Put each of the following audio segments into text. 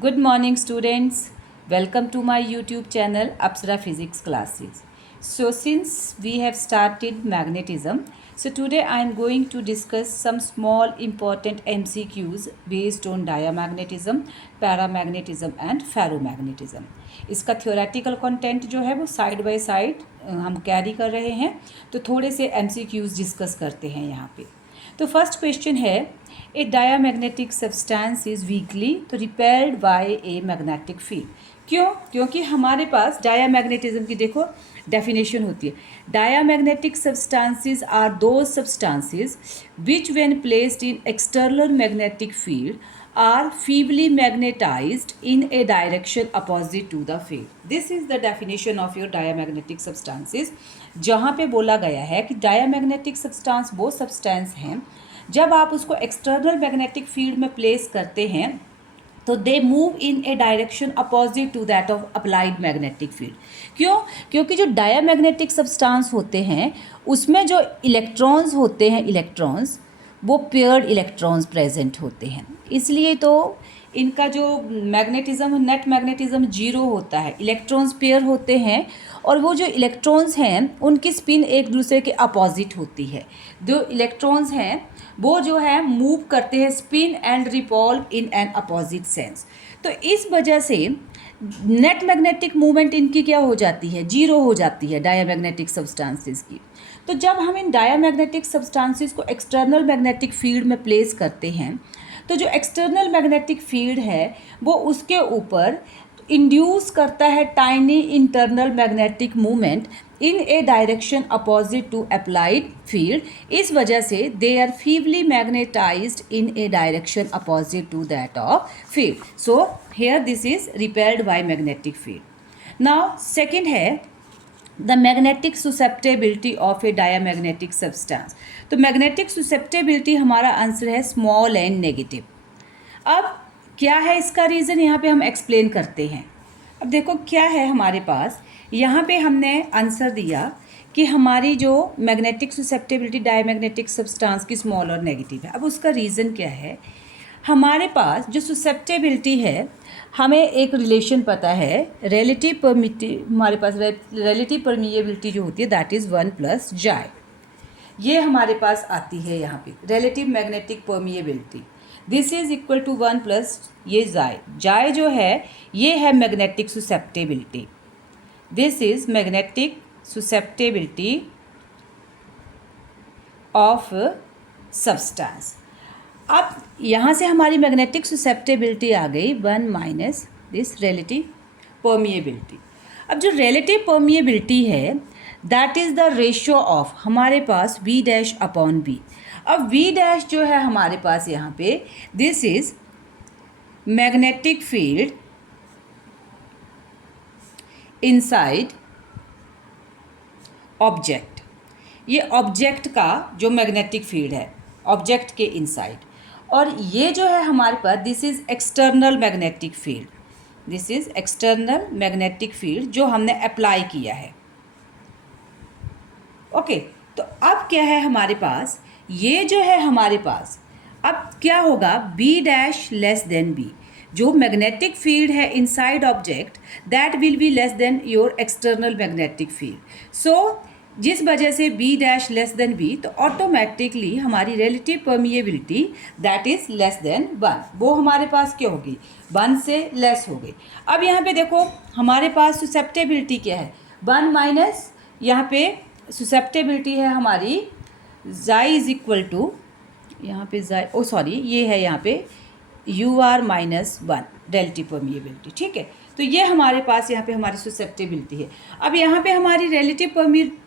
Good morning, students. Welcome to my YouTube channel Apsara Physics Classes. So, since we have started magnetism, so today I am going to discuss some small important MCQs based on diamagnetism, paramagnetism and ferromagnetism. इसका theoretical content जो है वो side by side हम carry कर रहे हैं, तो थोड़े से MCQs डिस्कस करते हैं यहाँ पे। तो फर्स्ट क्वेश्चन है, ए डायामैग्नेटिक सब्सटेंस इज वीकली तो repelled by a magnetic field. क्यों? क्योंकि हमारे पास डायामैग्नेटिज्म की देखो डेफिनेशन होती है, diamagnetic substances are those substances which when placed in external magnetic field are feebly magnetized in a direction opposite to the field. This is the definition of your diamagnetic substances. जहाँ पे बोला गया है कि diamagnetic substance वो substance हैं जब आप उसको एक्सटर्नल मैग्नेटिक फील्ड में प्लेस करते हैं तो they move in a direction opposite to that of applied magnetic field. क्यों? क्योंकि जो डायामैग्नेटिक सब्सटेंस होते हैं उसमें जो इलेक्ट्रॉन्स होते हैं, इलेक्ट्रॉन्स वो पेयर्ड इलेक्ट्रॉन्स प्रेजेंट होते हैं, इसलिए तो इनका जो मैग्नेटिज्म नेट मैग्नेटिज्म जीरो होता है। इलेक्ट्रॉन्स पेयर होते हैं और वो जो इलेक्ट्रॉन्स हैं उनकी स्पिन एक दूसरे के अपोजिट होती है। जो इलेक्ट्रॉन्स हैं वो जो है मूव करते हैं स्पिन एंड रिपॉल्व इन एन अपोजिट सेंस। तो इस वजह से नेट मैग्नेटिक मूवमेंट इनकी क्या हो जाती है, जीरो हो जाती है डायामैग्नेटिक सब्सटेंसेस की। तो जब हम इन डायामैग्नेटिक सब्सटेंसेस को एक्सटर्नल मैग्नेटिक फील्ड में प्लेस करते हैं तो जो एक्सटर्नल मैग्नेटिक फील्ड है वो उसके ऊपर इंड्यूस करता है tiny internal magnetic movement in a direction opposite to applied field. इस वजह से they are feebly magnetized in a direction opposite to that of field. So here this is repelled by magnetic field. Now second है the magnetic susceptibility of a diamagnetic substance. तो magnetic susceptibility हमारा answer है small and negative. अब क्या है इसका reason, यहाँ पे हम एक्सप्लेन करते हैं। अब देखो क्या है हमारे पास, यहाँ पे हमने आंसर दिया कि हमारी जो मैग्नेटिक सुसेप्टेबिलिटी डायामैग्नेटिक सब्सटेंस की स्मॉल और नेगेटिव है। अब उसका रीज़न क्या है, हमारे पास जो सुसेप्टेबिलिटी है हमें एक रिलेशन पता है, रिलेटिव हमारे पास रिलेटिव परमिएबिलिटी जो होती है दैट इज़ 1 + जाय। ये हमारे पास आती है यहाँ पे relative magnetic permeability, this is equal to 1 + ये जाय। जाय जो है ये है magnetic susceptibility, this is magnetic susceptibility of substance. अब यहाँ से हमारी मैग्नेटिक सुसेप्टेबिलिटी आ गई 1 - दिस रिलेटिव परमिएबिलिटी। अब जो रिलेटिव परमिएबिलिटी है that is the ratio of हमारे पास V'/V। अब V' जो है हमारे पास यहाँ पे this is magnetic field inside object. ये ऑब्जेक्ट का जो मैग्नेटिक फील्ड है ऑब्जेक्ट के इनसाइड, और ये जो है हमारे पास this is external magnetic field, this is external magnetic field जो हमने अप्लाई किया है। ओके, तो अब क्या है हमारे पास, ये जो है हमारे पास अब क्या होगा B'B। जो मैग्नेटिक फील्ड है inside object that will be less than your external magnetic field. So जिस वजह से B'B तो ऑटोमेटिकली हमारी relative permeability that is less than 1, वो हमारे पास क्या होगी 1 से लेस हो गई। अब यहाँ पे देखो हमारे पास सुसेप्टेबिलिटी क्या है 1 - यहाँ पे सुसेप्टेबिलिटी है हमारी जाई इज इक्वल टू यहाँ पे जाई ये है यहाँ पे UR - 1 रिलेटिव परमिएबिलिटी। ठीक है, तो ये हमारे पास यहाँ पे हमारी सुसेप्टेबिलिटी है। अब यहाँ पे हमारी रिलेटिव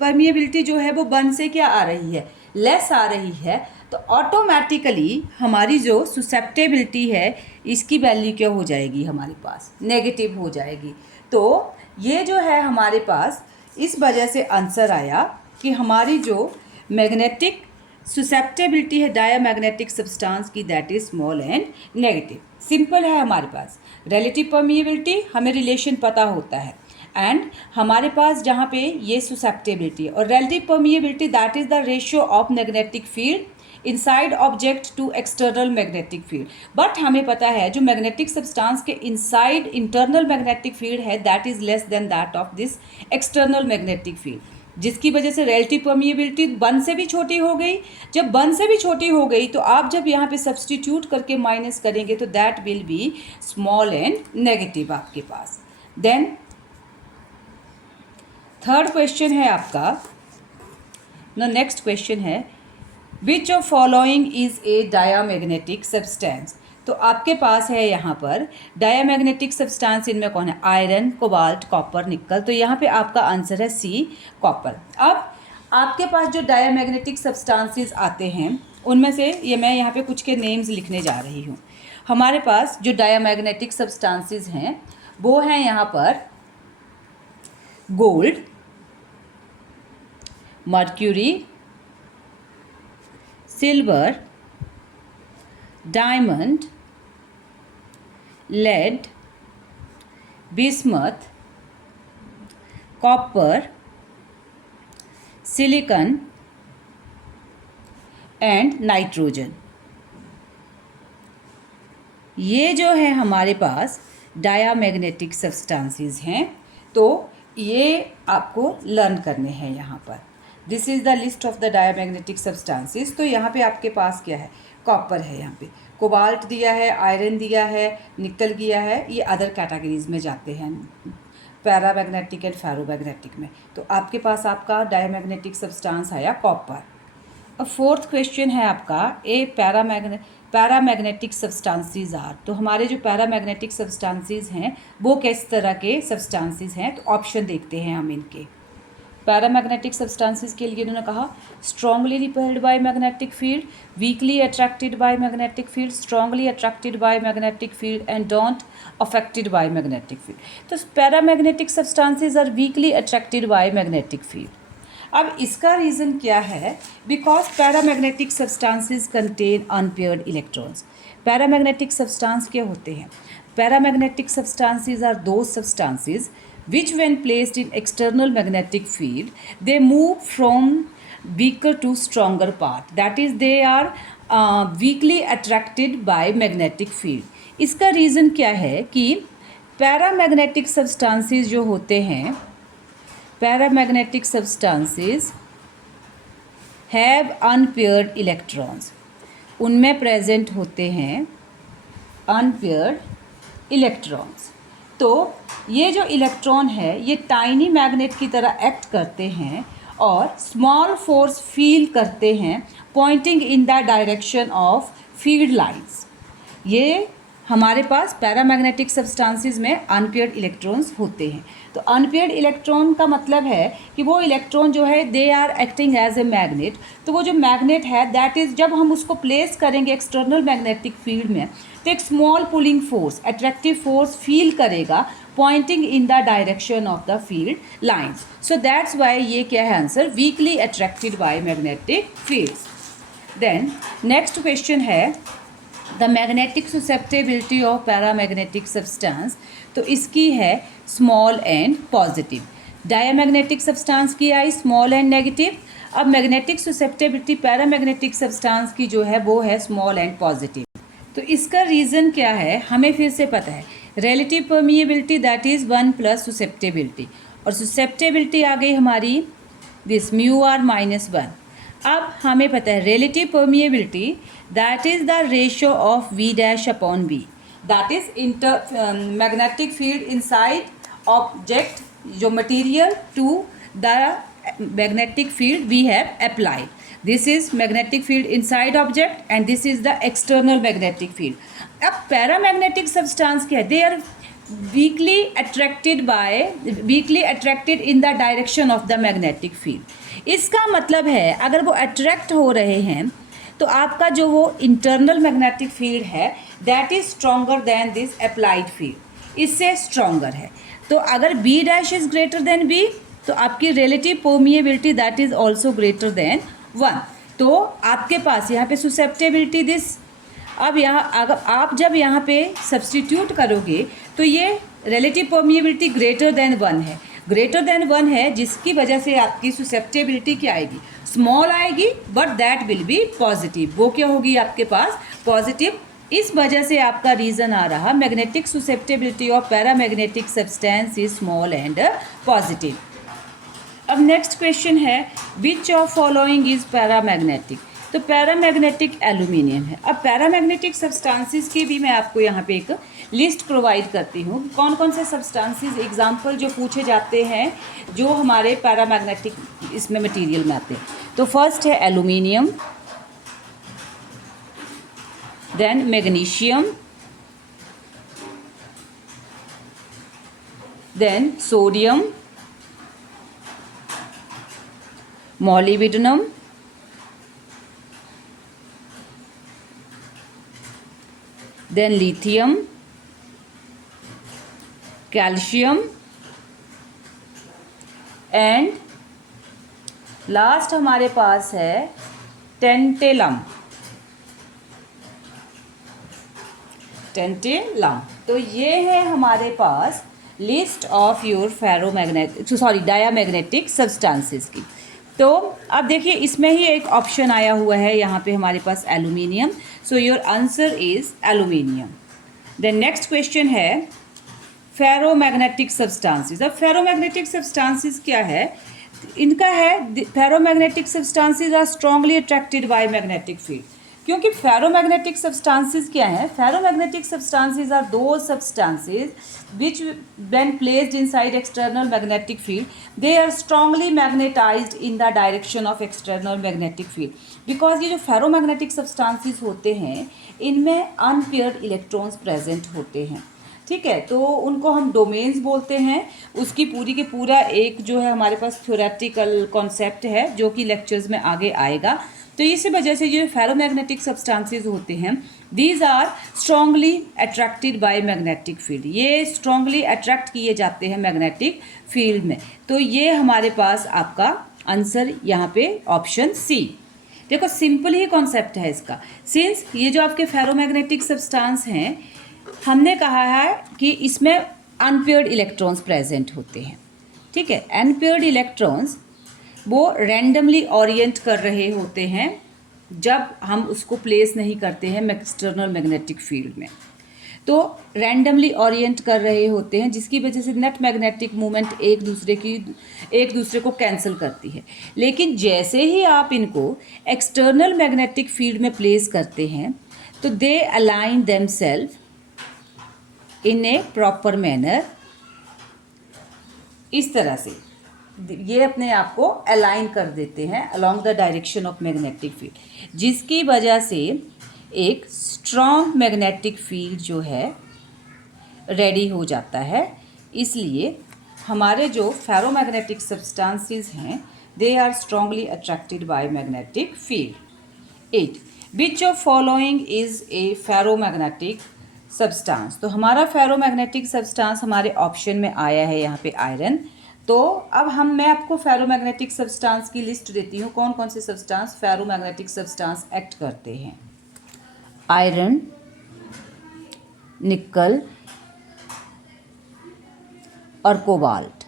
परमिएबिलिटी जो है वो 1 से क्या आ रही है, लेस आ रही है, तो ऑटोमेटिकली हमारी जो सुसेप्टेबिलिटी है इसकी वैल्यू क्या हो जाएगी हमारे पास नेगेटिव हो जाएगी। तो ये जो है हमारे पास इस वजह से आंसर आया कि हमारी जो मैग्नेटिक सुसेप्टेबिलिटी है डायामैग्नेटिक सब्सटेंस की that is small and negative. Simple है हमारे पास रिलेटिव परमिएबिलिटी हमें रिलेशन पता होता है, एंड हमारे पास जहाँ पे ये सुसेप्टेबिलिटी और relative permeability that is the ratio of magnetic field inside object to external magnetic field. But हमें पता है जो मैग्नेटिक सब्सटेंस के इनसाइड इंटरनल मैग्नेटिक फील्ड है that is less than that of this external magnetic field, जिसकी वजह से relative permeability 1 से भी छोटी हो गई। जब 1 से भी छोटी हो गई तो आप जब यहाँ पे सब्सटीट्यूट करके माइनस करेंगे तो that will B small and negative आपके पास। देन थर्ड क्वेश्चन है आपका, नेक्स्ट क्वेश्चन है which of following is A diamagnetic substance. तो आपके पास है यहाँ पर डायामैग्नेटिक सब्सटेंस, इनमें कौन है, आयरन, कोबाल्ट, कॉपर, निकल। तो यहाँ पे आपका आंसर है सी, कॉपर। अब आपके पास जो डायामैग्नेटिक सब्सटेंसेस आते हैं उनमें से ये मैं यहाँ पे कुछ के नेम्स लिखने जा रही हूँ। हमारे पास जो डायामैग्नेटिक सब्सटेंसेस हैं वो हैं यहाँ पर gold, mercury, silver, diamond, lead, bismuth, copper, silicon and nitrogen. ये जो है हमारे पास डायामैग्नेटिक सब्सटेंसेस हैं, तो ये आपको लर्न करने हैं यहाँ पर। This is the list of the diamagnetic substances. तो यहाँ पे आपके पास क्या है, कॉपर है, यहाँ पे कोबाल्ट दिया है, आयरन दिया है, निकल दिया है, ये अदर कैटेगरीज में जाते हैं, पैरामैग्नेटिक एंड फेरोमैग्नेटिक में। तो आपके पास आपका डायामैग्नेटिक सब्सटेंस आया कॉपर। अब फोर्थ क्वेश्चन है आपका ए पैरामैग्नेटिक सब्सटेंसेस आर। तो हमारे जो पैरामैग्नेटिक सब्सटेंसेस हैं वो किस तरह के सब्सटेंसेस हैं, तो ऑप्शन देखते हैं हम इनके। पैरामैग्नेटिक सब्सटेंसेस के लिए उन्होंने कहा strongly repelled by magnetic field, weakly attracted by magnetic field, strongly attracted by magnetic field and don't affected by magnetic field. तो paramagnetic substances are weakly attracted by magnetic field. अब इसका reason क्या है, because paramagnetic substances contain unpaired electrons. Paramagnetic substance क्या होते हैं, paramagnetic substances are those substances which when placed in external magnetic field they move from weaker to stronger part, that is they are weakly attracted by magnetic field। इसका reason क्या है कि paramagnetic substances जो होते हैं, paramagnetic substances have unpaired electrons, उनमें present होते हैं अनपेयर्ड इलेक्ट्रॉन्स। तो ये जो इलेक्ट्रॉन है ये टाइनी मैग्नेट की तरह एक्ट करते हैं और स्मॉल फोर्स फील करते हैं Poynting in the direction of field lines. ये हमारे पास पैरामैग्नेटिक सब्सटेंसेस में अनपेयर्ड इलेक्ट्रॉन्स होते हैं। तो अनपेयर्ड इलेक्ट्रॉन का मतलब है कि वो इलेक्ट्रॉन जो है they are acting as a magnet. तो वो जो मैग्नेट है दैट इज़ जब हम उसको प्लेस करेंगे एक्सटर्नल मैग्नेटिक फील्ड में तो एक small pulling force, attractive force feel करेगा pointing in the direction of the field lines. So that's why ये क्या है answer, weakly attracted by magnetic fields. Then next question है the magnetic susceptibility of paramagnetic substance. तो इसकी है small and positive. Diamagnetic substance की आई small and negative. अब मैग्नेटिक ससेप्टेबिलिटी पैरामैग्नेटिक सब्सटेंस की जो है वो है स्मॉल एंड पॉजिटिव। तो इसका रीज़न क्या है, हमें फिर से पता है relative permeability that is 1 plus susceptibility, और ससेप्टेबिलिटी आ गई हमारी दिस म्यू आर माइनस 1। अब हमें पता है relative permeability that is the ratio of V dash upon B, that is magnetic field inside object जो material to the magnetic field we have applied. This is magnetic field inside object and this is the external magnetic field. अब paramagnetic substance क्या है, they are weakly attracted in the direction of the magnetic field. इसका मतलब है अगर वो attract हो रहे हैं तो आपका जो वो इंटरनल मैग्नेटिक फील्ड है that is stronger than this applied field, इससे स्ट्रॉन्गर है। तो अगर B dash is greater than B तो आपकी relative permeability that is also greater than 1। तो आपके पास यहाँ पे ससेप्टेबिलिटी दिस, अब यहाँ अगर आप जब यहाँ पे सब्सटीट्यूट करोगे तो ये रिलेटिव परमिएबिलिटी ग्रेटर देन 1 है, ग्रेटर देन 1 है, जिसकी वजह से आपकी ससेप्टेबिलिटी क्या आएगी, स्मॉल आएगी but that will B positive, वो क्या होगी आपके पास पॉजिटिव। इस वजह से आपका रीज़न आ रहा magnetic susceptibility of paramagnetic substance is small and positive. अब नेक्स्ट क्वेश्चन है which of following is paramagnetic, तो पैरामैग्नेटिक एल्यूमिनियम है। अब पैरामैग्नेटिक सब्सटेंसेस की भी मैं आपको यहाँ पे एक लिस्ट प्रोवाइड करती हूँ, कौन कौन से सब्सटेंसेस एग्जाम्पल जो पूछे जाते हैं जो हमारे पैरामैग्नेटिक इसमें मटेरियल में आते हैं। तो फर्स्ट है aluminium, then magnesium, then sodium, molybdenum, then lithium, calcium and last हमारे पास है टेंटेलम। तो ये है हमारे पास list of your diamagnetic substances की। तो अब देखिए इसमें ही एक ऑप्शन आया हुआ है यहाँ पे हमारे पास aluminium, so your answer is aluminium. Then next question है फेरोमैग्नेटिक सब्सटेंसेस। अब फेरोमैग्नेटिक सब्सटेंसेस क्या है, इनका है ferromagnetic substances are strongly attracted by magnetic field. क्योंकि फेरोमैग्नेटिक सब्सटेंसेस क्या है, फेरोमैग्नेटिक सब्सटेंसेस आर दो substances which when placed inside external magnetic field they are strongly magnetized in the direction of external magnetic field because ये जो ferromagnetic substances होते हैं इनमें unpaired electrons present होते हैं, ठीक है। तो उनको हम डोमेन्स बोलते हैं। उसकी पूरी के पूरा एक जो है हमारे पास थ्योरेटिकल कॉन्सेप्ट है जो कि लेक्चर्स में आगे आएगा। तो इसी वजह से जो फेरोमैग्नेटिक सब्सटेंसेस होते हैं these are strongly attracted by magnetic field, ये स्ट्रांगली अट्रैक्ट किए जाते हैं मैग्नेटिक फील्ड में। तो ये हमारे पास आपका आंसर यहाँ पे ऑप्शन सी। देखो सिंपल ही कॉन्सेप्ट है इसका, सिंस ये जो आपके फेरोमैग्नेटिक सब्सटेंस हैं हमने कहा है कि इसमें अनपेयर्ड इलेक्ट्रॉन्स प्रेजेंट होते हैं, ठीक है। अनपेयर्ड इलेक्ट्रॉन्स वो रैंडमली ओरिएंट कर रहे होते हैं जब हम उसको प्लेस नहीं करते हैं एक्सटर्नल मैग्नेटिक फील्ड में, तो रैंडमली ओरिएंट कर रहे होते हैं जिसकी वजह से नेट मैग्नेटिक मूवमेंट एक दूसरे को कैंसिल करती है। लेकिन जैसे ही आप इनको एक्सटर्नल मैग्नेटिक फील्ड में प्लेस करते हैं तो they align themselves in a proper manner, इस तरह से ये अपने आप को अलाइन कर देते हैं along the direction of magnetic field, जिसकी वजह से एक स्ट्रॉन्ग मैग्नेटिक फील्ड जो है रेडी हो जाता है। इसलिए हमारे जो फेरोमैग्नेटिक सब्सटेंसेस हैं they are strongly attracted by magnetic field. 8 which of following is a ferromagnetic substance. तो हमारा फेरोमैग्नेटिक सब्सटेंस हमारे ऑप्शन में आया है यहाँ पे आयरन। तो अब मैं आपको फेरोमैग्नेटिक सब्सटेंस की लिस्ट देती हूँ कौन कौन से सब्सटेंस फेरोमैग्नेटिक सब्सटेंस एक्ट करते हैं। आयरन, निकल और कोबाल्ट,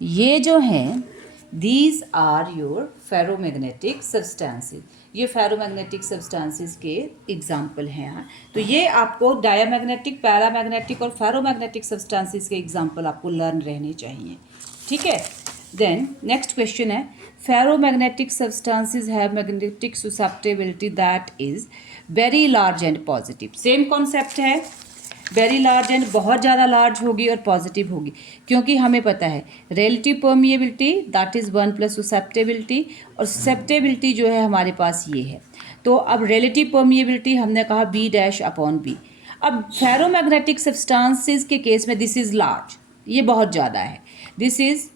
ये जो हैं these are your ferromagnetic substances. ये फेरोमैग्नेटिक सब्सटेंसेस के एग्जाम्पल हैं। तो ये आपको डायामैग्नेटिक, पैरामैग्नेटिक और फेरोमैग्नेटिक सब्सटेंसेस के एग्जाम्पल आपको लर्न रहने चाहिए, ठीक है। देन नेक्स्ट क्वेश्चन है ferromagnetic substances have magnetic susceptibility that is very large and positive. Same concept है, वेरी लार्ज एंड बहुत ज़्यादा लार्ज होगी और पॉजिटिव होगी, क्योंकि हमें पता है relative permeability that is 1 + susceptibility, और susceptibility जो है हमारे पास ये है। तो अब रिलेटिव परमिएबिलिटी हमने कहा B'/B। अब फेरोमैग्नेटिक सब्सटेंसेस के केस में दिस इज़ लार्ज, ये बहुत ज़्यादा है, this is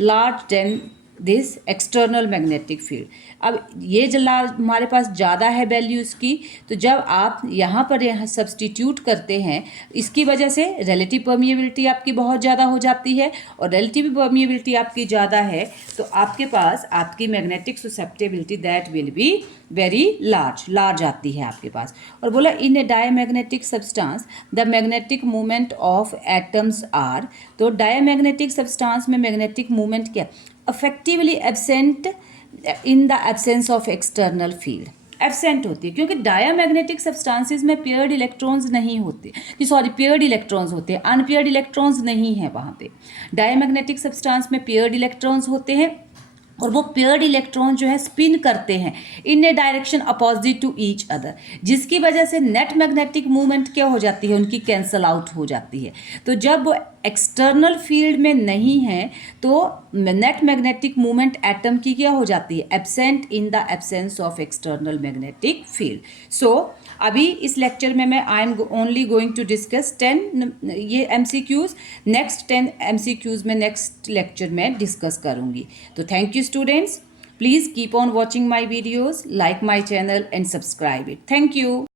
large than this external magnetic field. अब ये हमारे पास ज़्यादा है वैल्यू इसकी, तो जब आप यहाँ सब्सटीट्यूट करते हैं इसकी वजह से रिलेटिव परमिएबिलिटी आपकी बहुत ज़्यादा हो जाती है, और रिलेटिव परमिएबिलिटी आपकी ज़्यादा है तो आपके पास आपकी magnetic susceptibility that will be very large आती है आपके पास। और बोला in a diamagnetic substance the magnetic movement of atoms are. तो डायमैग्नेटिक सब्सटेंस में मैग्नेटिक मूवमेंट क्या, effectively absent in the absence of external field, absent होती है क्योंकि डायामैग्नेटिक सब्सटेंसेस में पेयर्ड इलेक्ट्रॉन्स नहीं होते, सॉरी पेयर्ड इलेक्ट्रॉन्स होते हैं, अनपेयर्ड इलेक्ट्रॉन्स नहीं है वहाँ पे। डायामैग्नेटिक सब्सटेंस में पेयर्ड इलेक्ट्रॉन्स होते हैं और वो पेयर्ड इलेक्ट्रॉन जो है स्पिन करते हैं in a direction opposite to each other, जिसकी वजह से नेट मैग्नेटिक मूवमेंट क्या हो जाती है, उनकी कैंसल आउट हो जाती है। तो जब वो एक्सटर्नल फील्ड में नहीं है तो नेट मैग्नेटिक मूवमेंट एटम की क्या हो जाती है, absent in the absence of external magnetic field. So अभी इस लेक्चर में मैं I am only going to discuss 10 ये MCQs, नेक्स्ट 10 MCQs में नेक्स्ट लेक्चर में डिस्कस करूँगी। तो thank you students, please keep on watching my videos, like my channel and subscribe it. Thank you.